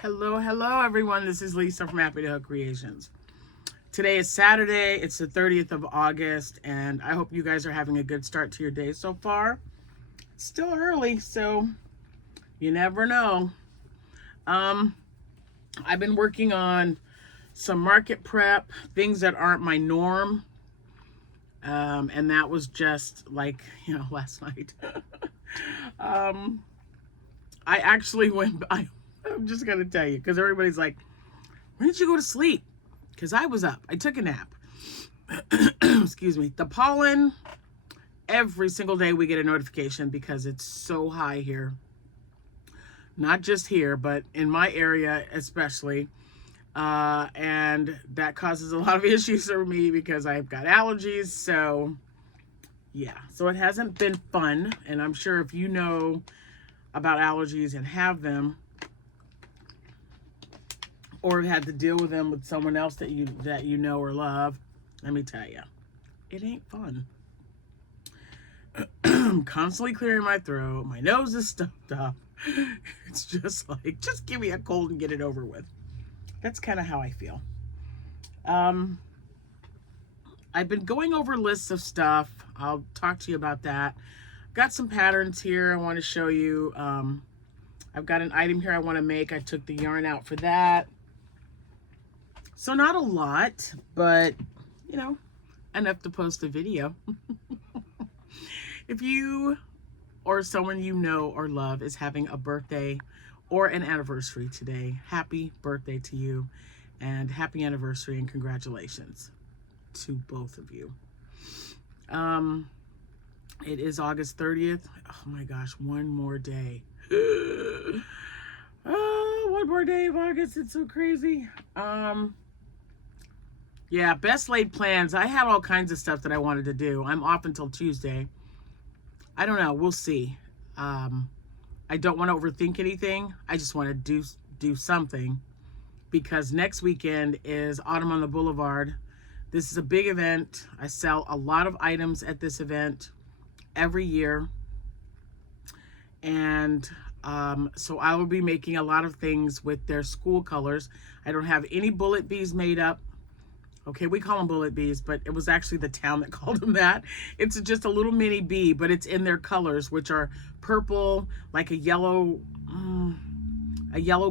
Hello, everyone. This is Lisa from Happy to Hook Creations. Today is Saturday. It's the 30th of August, and I hope you guys are having a good start to your day so far. It's still early, so you never know. Um, I've been working on some market prep, things that aren't my norm. And that was just like, last night. um, I actually went, I'm just going to tell you, because everybody's like, when did you go to sleep? Because I was up. I took a nap. Excuse me. The pollen, every single day we get a notification because it's so high here. Not just here, but in my area especially. And that causes a lot of issues for me because I've got allergies. So, yeah. So it hasn't been fun. And I'm sure if you know about allergies and have them, or have had to deal with them with someone else that you know or love, let me tell you, it ain't fun. I'm constantly clearing my throat. My nose is stuffed up. It's just like, just give me a cold and get it over with. That's kind of how I feel. I've been going over lists of stuff. I'll talk to you about that. Got some patterns here I want to show you. I've got an item here I want to make. I took the yarn out for that. So not a lot, but, enough to post a video. If you or someone you know or love is having a birthday or an anniversary today, happy birthday to you and happy anniversary and congratulations to both of you. It is August 30th. Oh my gosh, one more day. Oh, one more day of August. It's so crazy. Yeah, best laid plans. I had all kinds of stuff that I wanted to do. I'm off until Tuesday. I don't know. We'll see. I don't want to overthink anything. I just want to do something because next weekend is Autumn on the Boulevard. This is a big event. I sell a lot of items at this event every year. And so I will be making a lot of things with their school colors. I don't have any bullet bees made up. Okay, we call them bullet bees, but it was actually the town that called them that. It's just a little mini bee, but it's in their colors, which are purple, like a yellow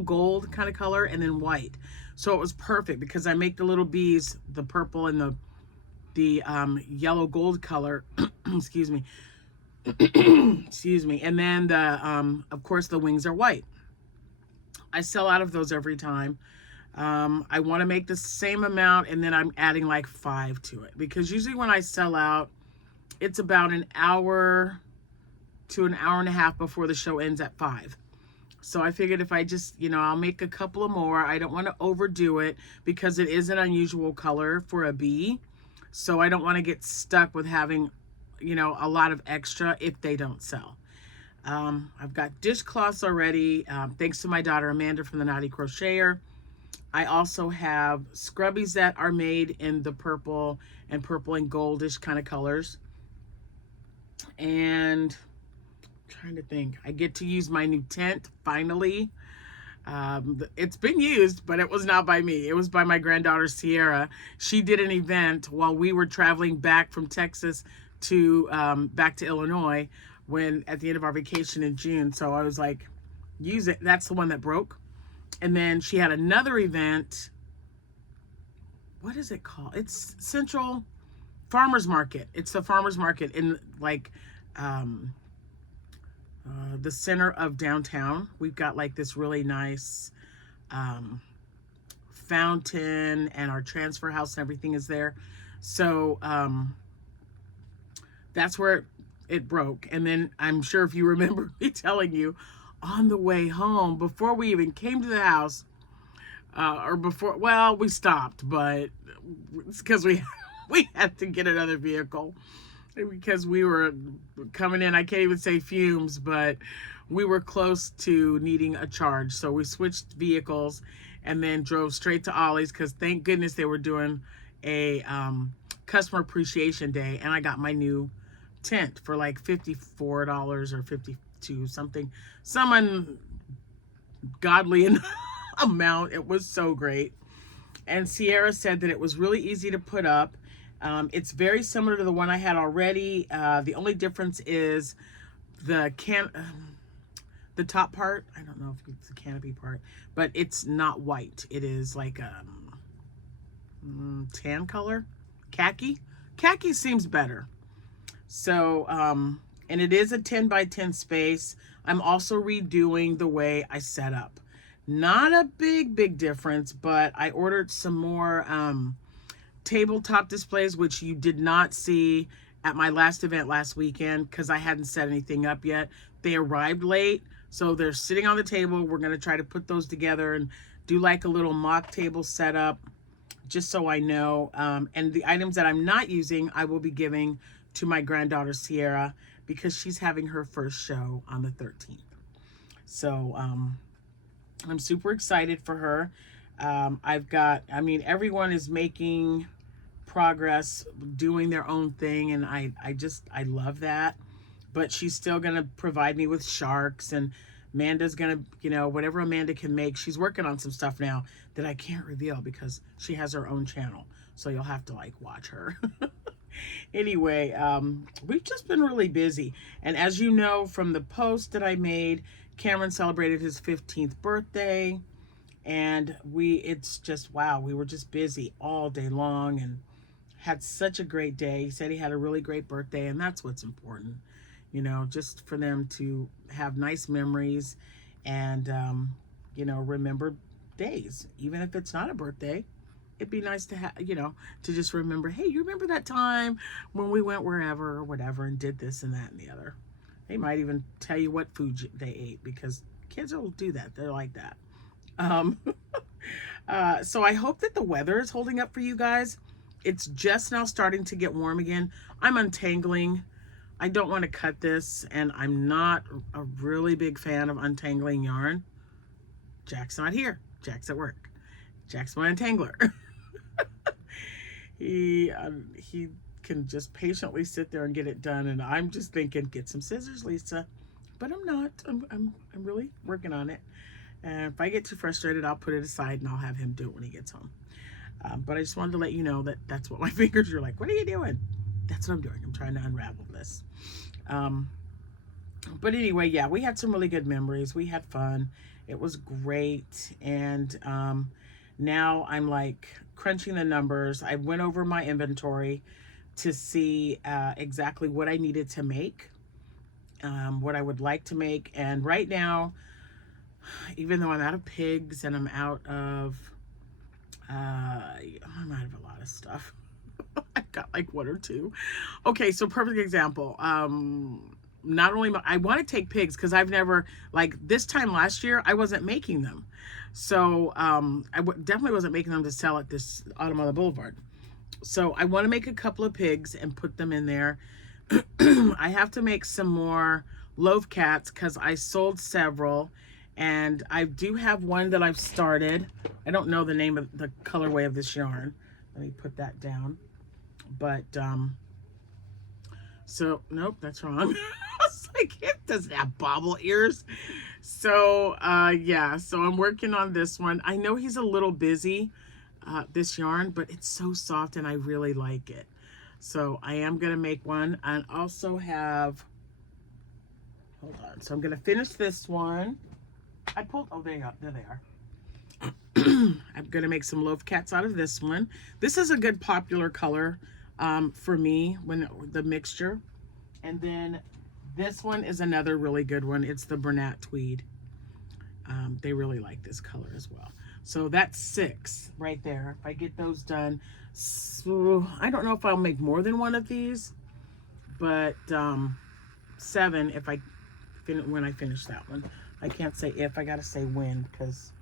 gold kind of color, and then white. So it was perfect because I make the little bees the purple and the yellow gold color. Excuse me. Excuse me. And then of course the wings are white. I sell out of those every time. I want to make the same amount and then I'm adding like 5 to it because usually when I sell out, it's about an hour to an hour and a half before the show ends at 5. So I figured if I just, I'll make a couple of more. I don't want to overdo it because it is an unusual color for a bee. So I don't want to get stuck with having, a lot of extra if they don't sell. I've got dishcloths already. Thanks to my daughter Amanda from the Naughty Crocheter. I also have scrubbies that are made in the purple and goldish kind of colors. And I'm trying to think. I get to use my new tent, finally. It's been used, but it was not by me. It was by my granddaughter, Sierra. She did an event while we were traveling back from Texas to back to Illinois at the end of our vacation in June. So I was like, use it. That's the one that broke. And then she had another event. What is it called? It's Central Farmers Market. It's the Farmers Market in like the center of downtown. We've got like this really nice fountain and our transfer house and everything is there. So that's where it broke. And then I'm sure if you remember me telling you, on the way home, before we even came to the house, we stopped, but it's because we had to get another vehicle because we were coming in. I can't even say fumes, but we were close to needing a charge. So we switched vehicles and then drove straight to Ollie's because thank goodness they were doing a customer appreciation day, and I got my new tent for like $54 or $52 something. Some ungodly amount. It was so great. And Sierra said that it was really easy to put up. It's very similar to the one I had already. The only difference is the the top part. I don't know if it's the canopy part, but it's not white. It is like tan color, khaki. Khaki seems better. So, and it is a 10 by 10 space. I'm also redoing the way I set up. Not a big difference, but I ordered some more tabletop displays, which you did not see at my last event last weekend because I hadn't set anything up yet. They arrived late, so they're sitting on the table. We're going to try to put those together and do like a little mock table setup, just so I know. And the items that I'm not using, I will be giving to my granddaughter Sierra because she's having her first show on the 13th. So I'm super excited for her. I mean, everyone is making progress, doing their own thing, and I love that. But she's still gonna provide me with sharks, and Amanda's gonna, you know, whatever Amanda can make. She's working on some stuff now that I can't reveal because she has her own channel, so you'll have to like watch her. Anyway, we've just been really busy, and as you know from the post that I made, Cameron celebrated his 15th birthday, and it's just, wow, we were just busy all day long and had such a great day. He said he had a really great birthday, and that's what's important, you know, just for them to have nice memories and, you know, remember days, even if it's not a birthday. It'd be nice to have, you know, to just remember, hey, you remember that time when we went wherever or whatever and did this and that and the other. They might even tell you what food they ate because kids will do that. They're like that. So I hope that the weather is holding up for you guys. It's just now starting to get warm again. I'm untangling. I don't want to cut this, and I'm not a really big fan of untangling yarn. Jack's not here. Jack's at work. Jack's my untangler. He can just patiently sit there and get it done, and I'm just thinking, get some scissors, Lisa. But I'm not. I'm really working on it. And if I get too frustrated, I'll put it aside and I'll have him do it when he gets home. But I just wanted to let you know that that's what my fingers are like. What are you doing? That's what I'm doing. I'm trying to unravel this. But anyway, yeah, we had some really good memories. We had fun. It was great. And now I'm like crunching the numbers. I went over my inventory to see exactly what I needed to make, what I would like to make. And right now, even though I'm out of pigs and I'm out of a lot of stuff. I've got like one or two. Okay, so perfect example. Not only I want to take pigs because I've never, like this time last year, I wasn't making them. So definitely wasn't making them to sell at this Autumn on the Boulevard. So I want to make a couple of pigs and put them in there. I have to make some more loaf cats because I sold several. And I do have one that I've started. I don't know the name of the colorway of this yarn. Let me put that down. But, so, nope, that's wrong. I was like, it doesn't have bobble ears. So, yeah, so I'm working on this one. I know he's a little busy, this yarn, but it's so soft and I really like it. So I am going to make one. And also have, hold on. So I'm going to finish this one. I pulled, oh, there they are. I'm going to make some loaf cats out of this one. This is a good popular color for me, the mixture. And then this one is another really good one. It's the Bernat Tweed. They really like this color as well. So that's 6 right there. If I get those done. So I don't know if I'll make more than one of these, but 7 if when I finish that one. I can't say if, I gotta say when, because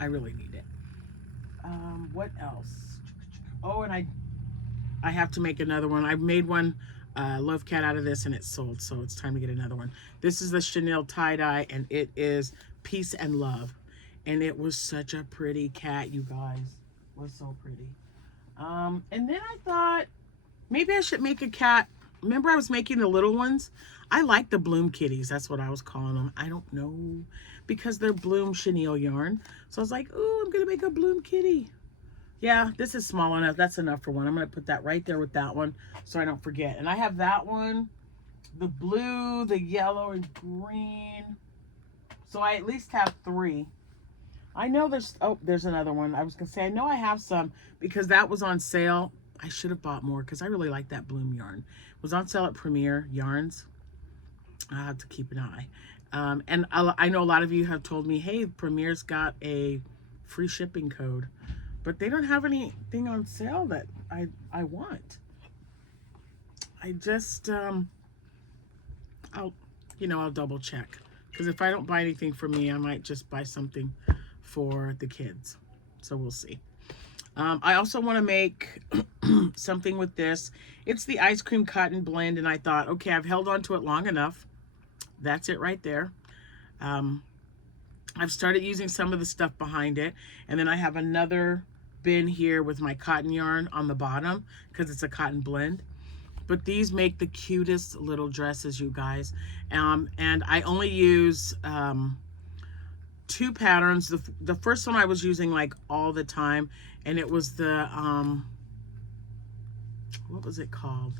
I really need it. What else? Oh, and I have to make another one. I made one loaf cat out of this and it sold, so it's time to get another one. This is the Chanel tie-dye, and it is Peace and Love. And it was such a pretty cat, you guys. It was so pretty. And then I thought maybe I should make a cat remember I was making the little ones? I like the bloom kitties. That's what I was calling them. I don't know, because they're bloom chenille yarn. So I was like, oh, I'm going to make a bloom kitty. Yeah, this is small enough. That's enough for one. I'm going to put that right there with that one so I don't forget. And I have that one, the blue, the yellow, and green. So I at least have 3. I know there's another one. I was going to say, I know I have some because that was on sale. I should have bought more because I really like that bloom yarn. It was on sale at Premier Yarns. I have to keep an eye. And I know a lot of you have told me, hey, Premier's got a free shipping code. But they don't have anything on sale that I want. I just, I'll double check. Because if I don't buy anything for me, I might just buy something for the kids. So we'll see. I also want to make something with this. It's the ice cream cotton blend, and I thought, okay, I've held on to it long enough. That's it right there. I've started using some of the stuff behind it, and then I have another bin here with my cotton yarn on the bottom because it's a cotton blend. But these make the cutest little dresses, you guys. And I only use 2 patterns. The first one I was using like all the time, and it was the what was it called?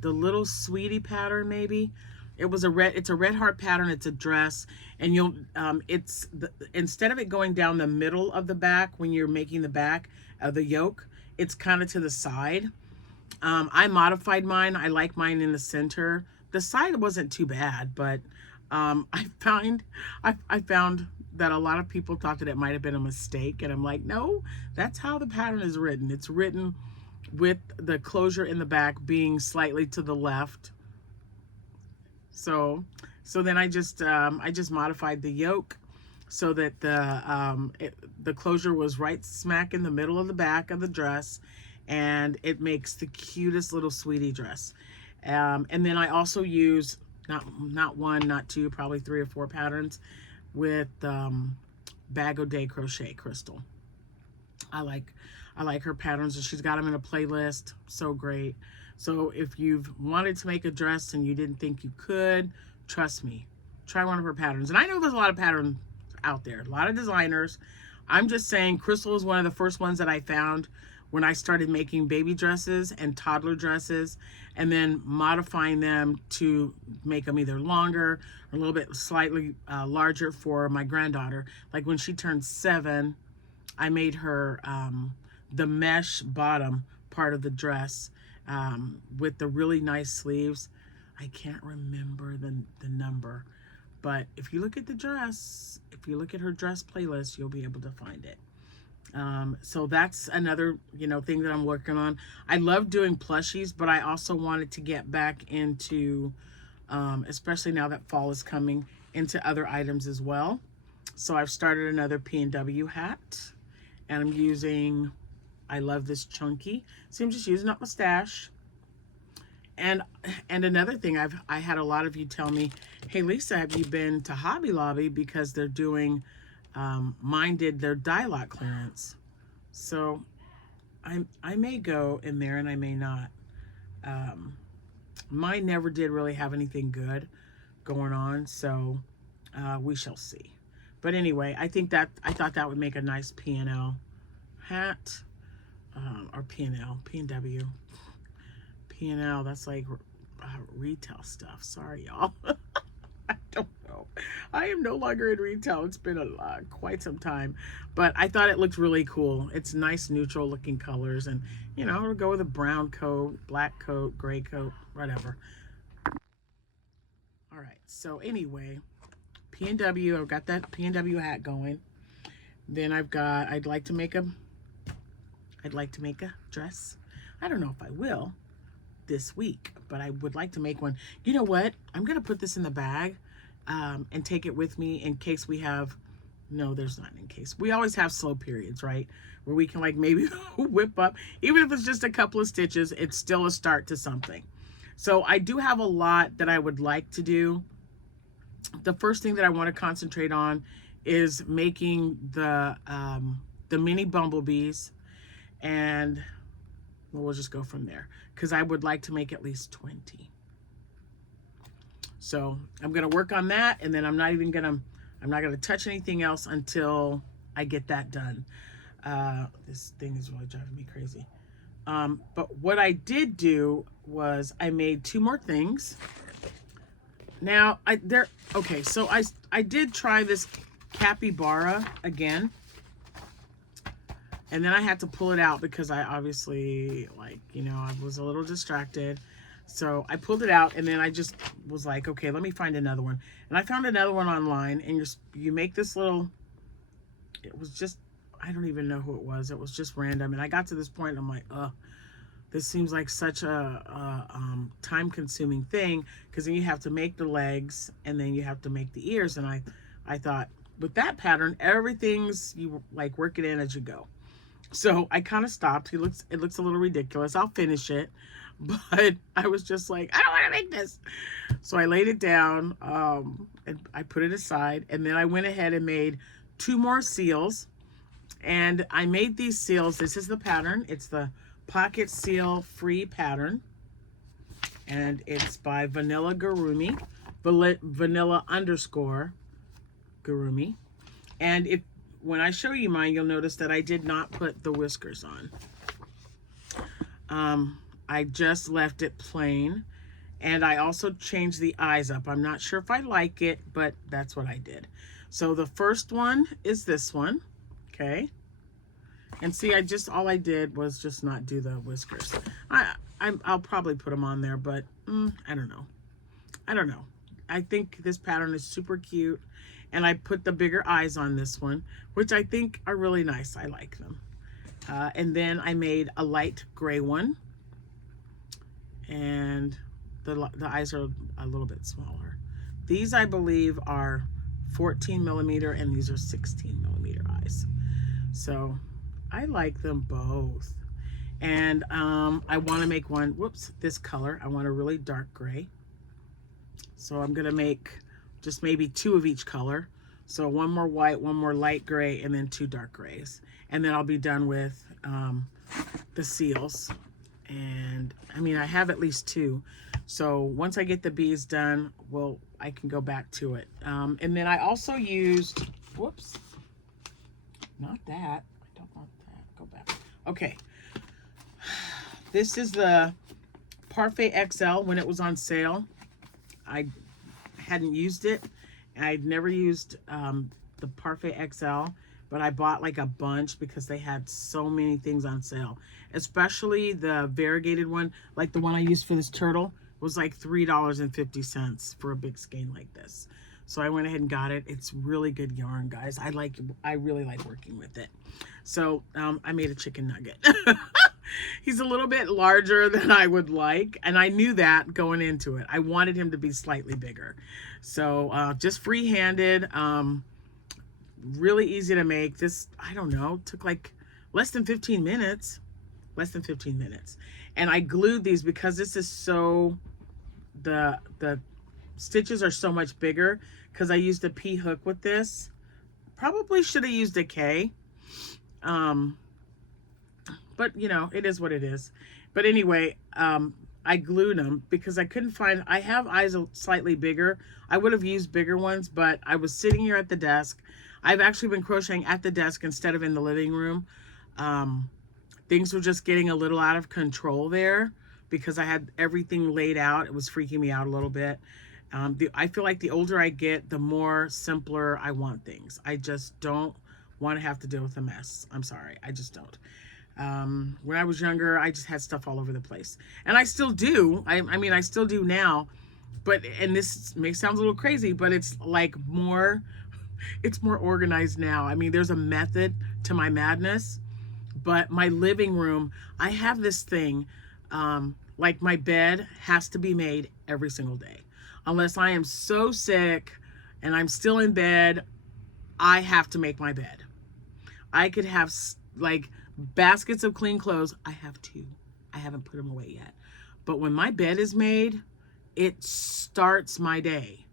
The Little Sweetie pattern, maybe. It's a red heart pattern. It's a dress, and you'll instead of it going down the middle of the back when you're making the back of the yoke, it's kind of to the side. I modified mine. I like mine in the center. The side wasn't too bad, but I found that a lot of people thought that it might have been a mistake, and I'm like, no, that's how the pattern is written. It's written with the closure in the back being slightly to the left. So then I just modified the yoke so that the closure was right smack in the middle of the back of the dress, and it makes the cutest little sweetie dress. And then I also use not 1, not 2, probably 3 or 4 patterns with Bag O' Day Crochet Crystal. I like her patterns, and she's got them in a playlist. So great. So if you've wanted to make a dress and you didn't think you could, trust me, try one of her patterns. And I know there's a lot of patterns out there, a lot of designers. I'm just saying Crystal is one of the first ones that I found when I started making baby dresses and toddler dresses, and then modifying them to make them either longer or a little bit slightly larger for my granddaughter. Like when she turned 7, I made her the mesh bottom part of the dress with the really nice sleeves. I can't remember the number, but if you look at the dress, if you look at her dress playlist, you'll be able to find it. So that's another, thing that I'm working on. I love doing plushies, but I also wanted to get back into, especially now that fall is coming, into other items as well. So I've started another P&W hat, and I'm using, I love this chunky. See, I'm just using up my stash. And another thing, I had a lot of you tell me, hey Lisa, have you been to Hobby Lobby, because they're doing, mine did their dye lot clearance. So I may go in there and I may not. Mine never did really have anything good going on, so we shall see. But anyway, I thought that would make a nice P&L hat, or P&W. P&L, that's like retail stuff. Sorry, y'all. I don't know. I am no longer in retail. It's been quite some time, but I thought it looked really cool. It's nice neutral looking colors, and it'll go with a brown coat, black coat, gray coat, whatever. All right. So anyway, P&W. I've got that P&W hat going. Then I'd like to make a dress. I don't know if I will this week, but I would like to make one. You know what? I'm gonna put this in the bag and take it with me in case we have, no, there's not in case. We always have slow periods, right? Where we can like maybe whip up, even if it's just a couple of stitches, it's still a start to something. So I do have a lot that I would like to do. The first thing that I want to concentrate on is making the mini bumblebees, and we'll just go from there, because I would like to make at least 20. So I'm going to work on that, and then I'm not going to touch anything else until I get that done. This thing is really driving me crazy. But what I did do was I made 2 more things. Now, okay, so I did try this capybara again. And then I had to pull it out because I obviously, like, you know, I was a little distracted. So I pulled it out, and then I just was like, okay, let me find another one. And I found another one online, and you make this little, it was just, I don't even know who it was. It was just random. And I got to this point, and I'm like, this seems like such a time-consuming thing, because then you have to make the legs, and then you have to make the ears. And I thought, with that pattern, everything's, you like work it in as you go. So I kind of stopped. It looks a little ridiculous. I'll finish it, but I was just like, I don't want to make this. So I laid it down, and I put it aside, and then I went ahead and made 2 more seals. And I made these seals. This is the pattern. It's the Pocket Seal Free pattern, and it's by Vanilla Gurumi, Vanilla _Gurumi. And when I show you mine, you'll notice that I did not put the whiskers on. I just left it plain, and I also changed the eyes up. I'm not sure if I like it, but that's what I did. So the first one is this one, okay? And see, all I did was just not do the whiskers. I'll probably put them on there, but I don't know. I think this pattern is super cute. And I put the bigger eyes on this one, which I think are really nice. I like them. And then I made a light gray one. And the eyes are a little bit smaller. These, I believe, are 14 millimeter, and these are 16 millimeter eyes. So I like them both. And I want to make one, this color. I want a really dark gray. So I'm going to make just maybe 2 of each color. So 1 more white, 1 more light gray, and then 2 dark grays. And then I'll be done with the seals. And I mean, I have at least 2. So once I get the bees done, I can go back to it. And then I also used, not that. I don't want that. Go back. Okay. This is the Parfait XL when it was on sale. I hadn't used it. I'd never used the Parfait XL, but I bought like a bunch because they had so many things on sale, especially the variegated one, like the one I used for this turtle was like $3.50 for a big skein like this. So I went ahead and got it. It's really good yarn, guys. I really like working with it. So I made a chicken nugget. He's a little bit larger than I would like, and I knew that going into it. I wanted him to be slightly bigger. So just free-handed, really easy to make. This, I don't know, took like less than 15 minutes. And I glued these because this is so, the stitches are so much bigger because I used a P hook with this. Probably should have used a K. But you know, it is what it is. But anyway, I glued them because I couldn't find, I have eyes slightly bigger. I would have used bigger ones, but I was sitting here at the desk. I've actually been crocheting at the desk instead of in the living room. Things were just getting a little out of control there because I had everything laid out. It was freaking me out a little bit. I feel like the older I get, the more simpler I want things. I just don't want to have to deal with a mess. I'm sorry, I just don't. When I was younger, I just had stuff all over the place. And I still do. I mean, I still do now. But, and this may sound a little crazy, but it's like more, it's more organized now. I mean, there's a method to my madness. But my living room, I have this thing, like my bed has to be made every single day. Unless I am so sick and I'm still in bed, I have to make my bed. I could have like baskets of clean clothes. I have 2. I haven't put them away yet. But when my bed is made, it starts my day.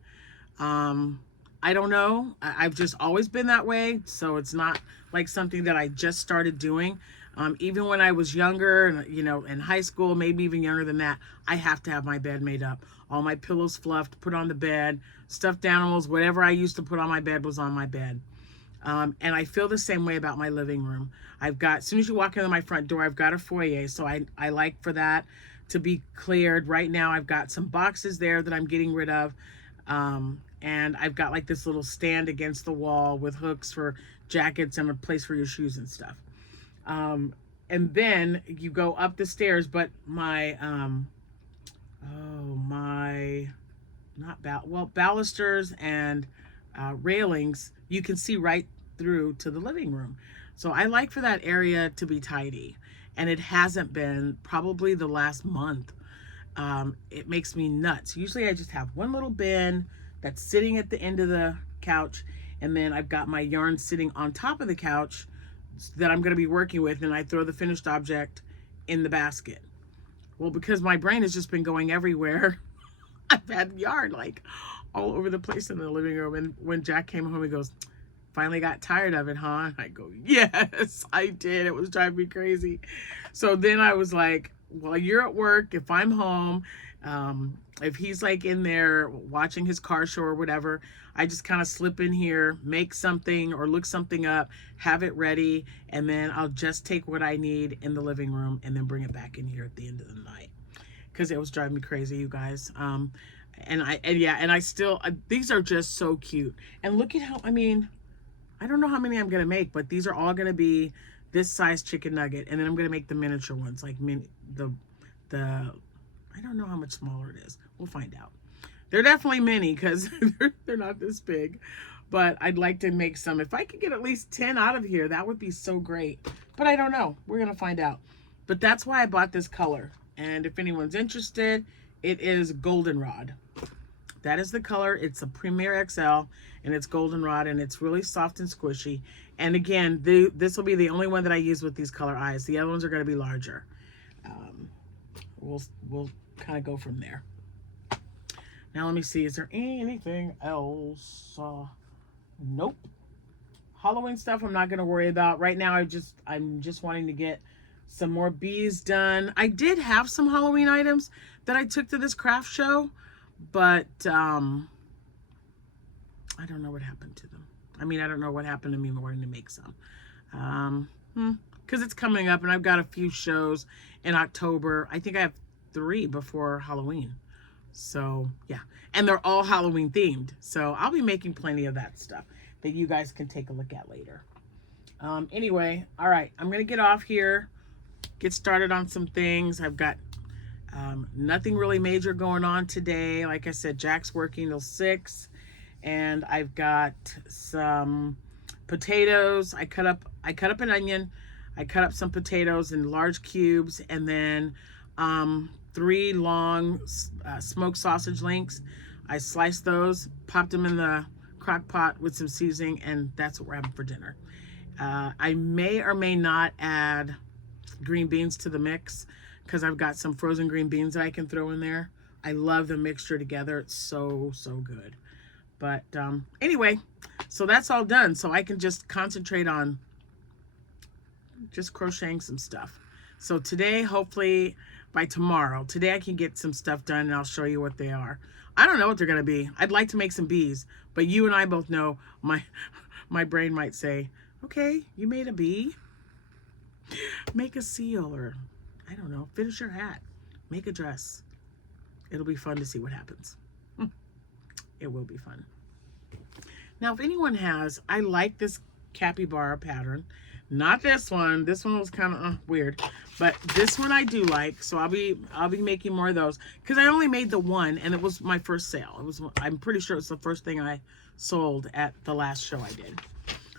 I don't know. I've just always been that way. So it's not like something that I just started doing. Even when I was younger, and you know, in high school, maybe even younger than that, I have to have my bed made up. All my pillows fluffed, put on the bed, stuffed animals, whatever I used to put on my bed was on my bed. And I feel the same way about my living room. I've got, as soon as you walk into my front door, I've got a foyer. So I like for that to be cleared. Right now, I've got some boxes there that I'm getting rid of. And I've got like this little stand against the wall with hooks for jackets and a place for your shoes and stuff. And then you go up the stairs, but my, balusters and railings, you can see right through to the living room. So I like for that area to be tidy. And it hasn't been probably the last month. It makes me nuts. Usually I just have one little bin that's sitting at the end of the couch. And then I've got my yarn sitting on top of the couch that I'm going to be working with, and I throw the finished object in the basket. Well, because my brain has just been going everywhere, I've had yarn like all over the place in the living room. And when Jack came home, he goes, "Finally got tired of it, huh?" I go, "Yes, I did. It was driving me crazy." So then I was like, well, you're at work. If I'm home, if he's like in there watching his car show or whatever, I just kind of slip in here, make something or look something up, have it ready, and then I'll just take what I need in the living room and then bring it back in here at the end of the night, because it was driving me crazy, you guys. And I still, these are just so cute. And look at how, I mean, I don't know how many I'm going to make, but these are all going to be this size chicken nugget. And then I'm going to make the miniature ones, like I don't know how much smaller it is. We'll find out. They're definitely mini because they're not this big. But I'd like to make some. If I could get at least 10 out of here, that would be so great. But I don't know. We're going to find out. But that's why I bought this color. And if anyone's interested, it is goldenrod. That is the color. It's a Premier XL, and it's goldenrod, and it's really soft and squishy. And again, this will be the only one that I use with these color eyes. The other ones are going to be larger. We'll kind of go from there. Now let me see. Is there anything else? Nope. Halloween stuff I'm not going to worry about right now. I'm just wanting to get some more bees done. I did have some Halloween items that I took to this craft show, but I don't know what happened to them. I mean, I don't know what happened to me wanting to make some. Because it's coming up, and I've got a few shows in October. I think I have 3 before Halloween. So, yeah. And they're all Halloween themed. So, I'll be making plenty of that stuff that you guys can take a look at later. Anyway, all right. I'm going to get off here, get started on some things. I've got nothing really major going on today. Like I said, Jack's working till 6. And I've got some potatoes. I cut up an onion. I cut up some potatoes in large cubes, and then 3 long smoked sausage links. I sliced those, popped them in the crock pot with some seasoning, and that's what we're having for dinner. I may or may not add green beans to the mix because I've got some frozen green beans that I can throw in there. I love the mixture together. It's so good. But anyway, so that's all done. So I can just concentrate on just crocheting some stuff. So today, hopefully by tomorrow, today I can get some stuff done, and I'll show you what they are. I don't know what they're going to be. I'd like to make some bees, but you and I both know my brain might say, okay, you made a bee. Make a seal, or I don't know, finish your hat. Make a dress. It'll be fun to see what happens. It will be fun. Now, if anyone has, I like this capybara pattern. Not this one. This one was kind of weird, but this one I do like. So I'll be making more of those because I only made the one, and it was my first sale. I'm pretty sure it's the first thing I sold at the last show I did.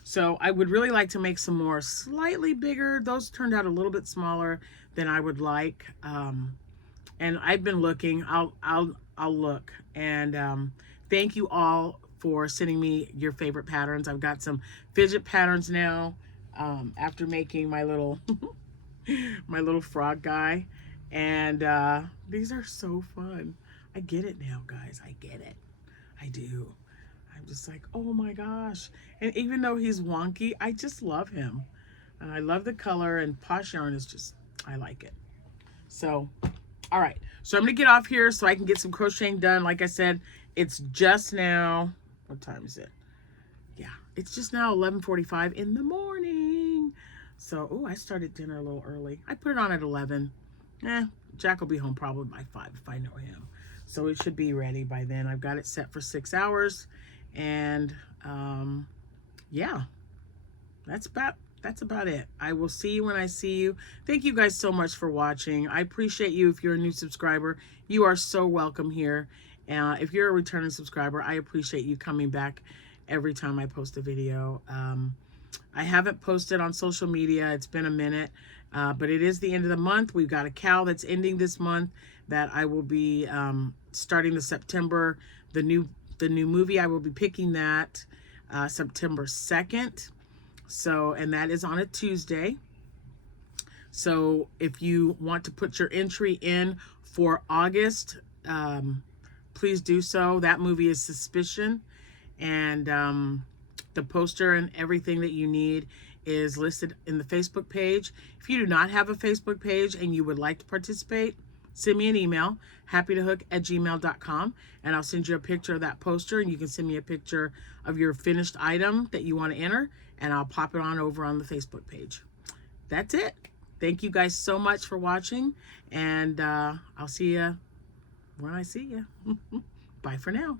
So I would really like to make some more slightly bigger. Those turned out a little bit smaller than I would like. And I've been looking. I'll look. And thank you all for sending me your favorite patterns. I've got some fidget patterns now. After making my little my little frog guy, and these are so fun. I get it now, guys. I get it. I do. I'm just like, oh my gosh. And even though he's wonky, I just love him. I love the color, and Posh yarn is just, I like it. So, all right. So I'm going to get off here so I can get some crocheting done. Like I said, it's just now, what time is it? Yeah, it's just now 11:45 in the morning. So, oh, I started dinner a little early. I put it on at 11. Jack will be home probably by 5 if I know him. So it should be ready by then. I've got it set for 6 hours. And yeah, that's about it. I will see you when I see you. Thank you guys so much for watching. I appreciate you. If you're a new subscriber, you are so welcome here. If you're a returning subscriber, I appreciate you coming back every time I post a video. I haven't posted on social media. It's been a minute, but it is the end of the month. We've got a cow that's ending this month that I will be starting the September, the new movie. I will be picking that September 2nd. So, and that is on a Tuesday. So if you want to put your entry in for August, please do so. That movie is Suspicion. And the poster and everything that you need is listed in the Facebook page. If you do not have a Facebook page and you would like to participate, send me an email, happytohook@gmail.com, and I'll send you a picture of that poster, and you can send me a picture of your finished item that you want to enter, and I'll pop it on over on the Facebook page. That's it. Thank you guys so much for watching, and I'll see you when I see you. Bye for now.